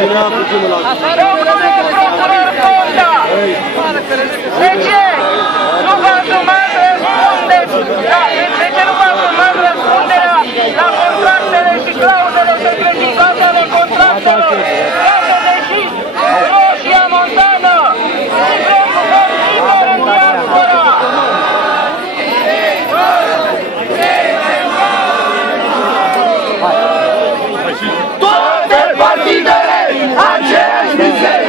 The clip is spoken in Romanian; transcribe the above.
De ce nu vă asumați răspundeți? De ce nu vă asumați răspunderea la contractele și clauzele secretificate ale contractelor? Iată deși Roșia Montană și vrem liber în diaspora! Toate partidele aceeași mizerie!